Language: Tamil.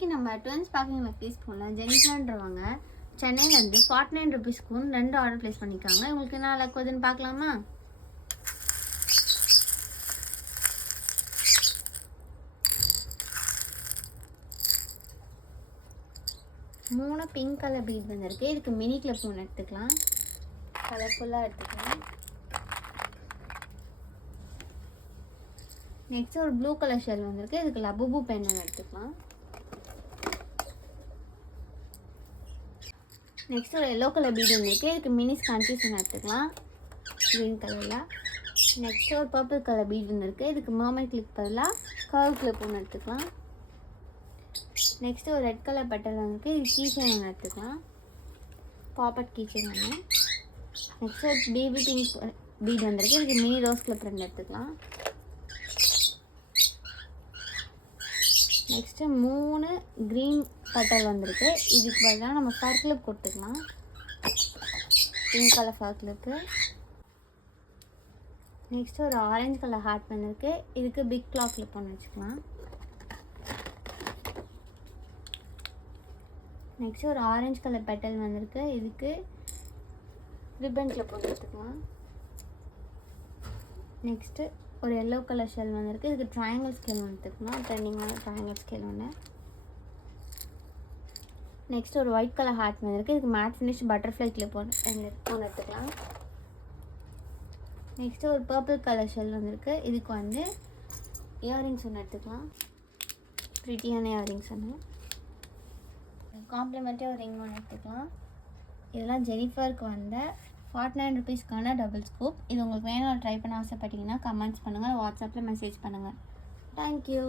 இன்றைக்கி நம்ம ட்வின்ஸ் பேக்கிங் நெக்லஸ் போடலாம். ஜெனிஃபர்ன்றவங்க சென்னையிலேருந்து 49 ருபீஸ்க்கு 2 ஆர்டர் ப்ளேஸ் பண்ணியிருக்காங்க. உங்களுக்கு என்ன லக் வருதுன்னு பார்க்கலாமா? மூணு பிங்க் கலர் பீட் வந்திருக்கு. இதுக்கு மினி கிளிப் ஒன்று எடுத்துக்கலாம், கலர்ஃபுல்லாக எடுத்துக்கலாம். நெக்ஸ்ட் ஒரு ப்ளூ கலர் ஷெல் வந்திருக்கு. இதுக்கு லபுபு பென் ஒன்று எடுத்துக்கலாம். நெக்ஸ்ட் ஒரு எல்லோ கலர் பீட் வந்திருக்கு. இதுக்கு மினி ஸ்கன்ச்சீஸ் ஒன்று எடுத்துக்கலாம், க்ரீன் கலரில். நெக்ஸ்ட் ஒரு பர்பிள் கலர் பீட் வந்திருக்கு. இதுக்கு மர்மைட் கிளிப் பதிலாக கர்வ் கிளிப் ஒன்று எடுத்துக்கலாம். நெக்ஸ்ட்டு ஒரு ரெட் கலர் பெட்டல் வந்துருக்கு. இது கீச்சைன் ஒன்று எடுத்துக்கலாம், பாப்பட் கீச்சைன் ஒன்று. நெக்ஸ்ட்டு ஒரு பேபி பிங்க் பீட் வந்திருக்கு. இதுக்கு மினி ரோஸ் கிளிப் 2 எடுத்துக்கலாம். நெக்ஸ்ட்டு 3 க்ரீன் பெட்டல் வந்திருக்கு. இதுக்கு பதிலாக நம்ம ஃபர் கிளிப் கொடுத்துக்கலாம், பிங்க் கலர் ஃபர் கிளிப்பு. நெக்ஸ்ட்டு ஒரு ஆரஞ்சு கலர் ஹார்ட் வந்திருக்கு. இதுக்கு பிக் கிளாக் கிளிப் ஒன்று வச்சுக்கலாம். நெக்ஸ்ட்டு ஒரு ஆரஞ்சு கலர் பெட்டல் வந்திருக்கு. இதுக்கு ரிப்பன் கிளிப் ஒன்று எடுத்துக்கலாம். நெக்ஸ்ட்டு ஒரு எல்லோ கலர் ஷெல் வந்திருக்கு. இதுக்கு ட்ரையாங்கிள் ஸ்கேல் ஒன்று எடுத்துக்கலாம், ட்ரெண்டிங்கான ட்ரையாங்கிள் ஸ்கேல் ஒன்று. நெக்ஸ்ட் ஒரு ஒயிட் கலர் ஹார்ட் வந்திருக்கு. இதுக்கு மேட் ஃபினிஷ் பட்டர்ஃப்ளை கிளிப் ஒன்று எடுத்துக்கலாம். நெக்ஸ்ட்டு ஒரு பர்பிள் கலர் ஷெல் வந்திருக்கு. இதுக்கு இயரிங்ஸ் ஒன்று எடுத்துக்கலாம், ப்ரிட்டியான இயரிங்ஸ் ஒன்று. காம்ப்ளிமெண்ட்டாக ஒரு ரிங் ஒன்று எடுத்துக்கலாம். இதெல்லாம் ஜெனிஃபருக்கு 49 ருபீஸ்க்கான டபுள் ஸ்கூப். இது உங்களுக்கு வேணும் ட்ரை பண்ண ஆசைப்பட்டீங்கன்னா கமெண்ட்ஸ் பண்ணுங்கள், வாட்ஸ்அப்பில் மெசேஜ் பண்ணுங்கள். தேங்க்யூ.